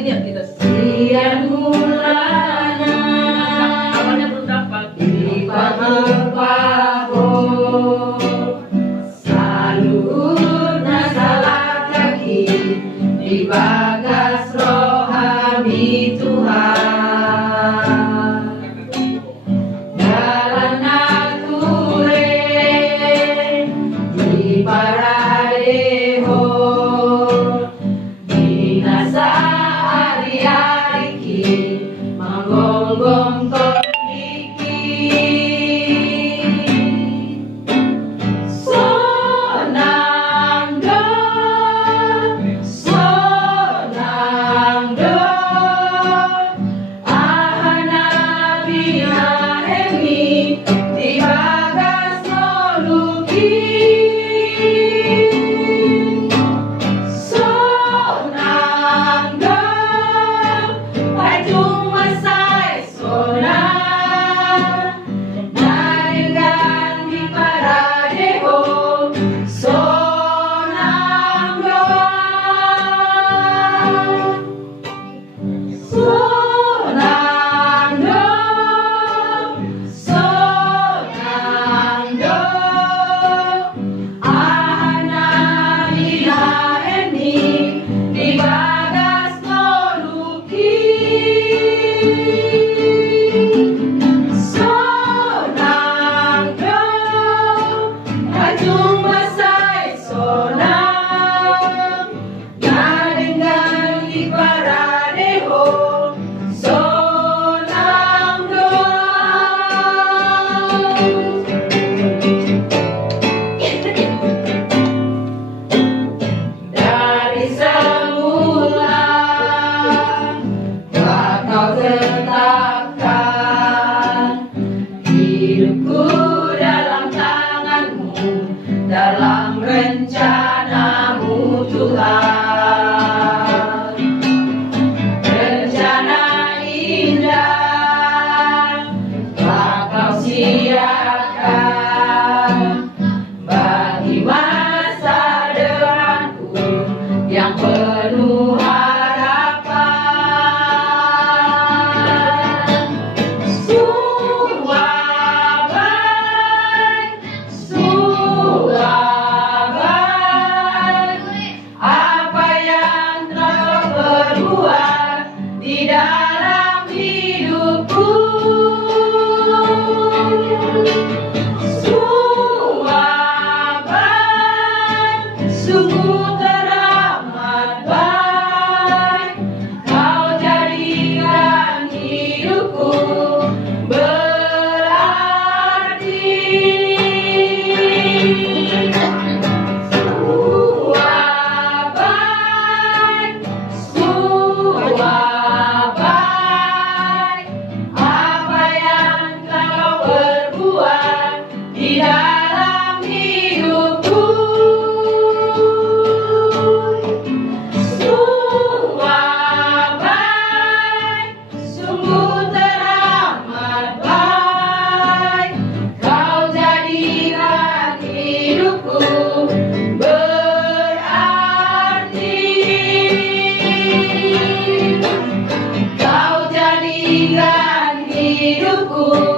ini ya kita. Siang mulana Awalnya belum dapat. di paho saluhur nasalah kaki di bagas rohani Tuhan. Jalan ature di paradeho binasa hari-hari manggonggong toliki sonangdo sonangdo ahana binahemi di bagas noluki sonangdo Ajung masai sona naringan di paradeho sonangdo sonangdo sonangdo ahana binaheni di bagas noluki sonangdo ajung masai sonang nadengan di paradeho sonangdo dari semula bakal tetapkan hidupku dalam tanganmu, dalam rencanamu Tuhan. Rencana indah bakal siapkan bagi masa depanku yang penuh harapan. Suaban, apa yang telah kau perbuat di dalam hidupku. Suaban, sungguh teramat baik, kau jadikan hidupku berarti. Suaban, suaban, apa yang kau perbuat di dalam hidupku. Suaban, sungguh teramat baik, kau jadikan hidupku berarti. Kau jadikan hidupku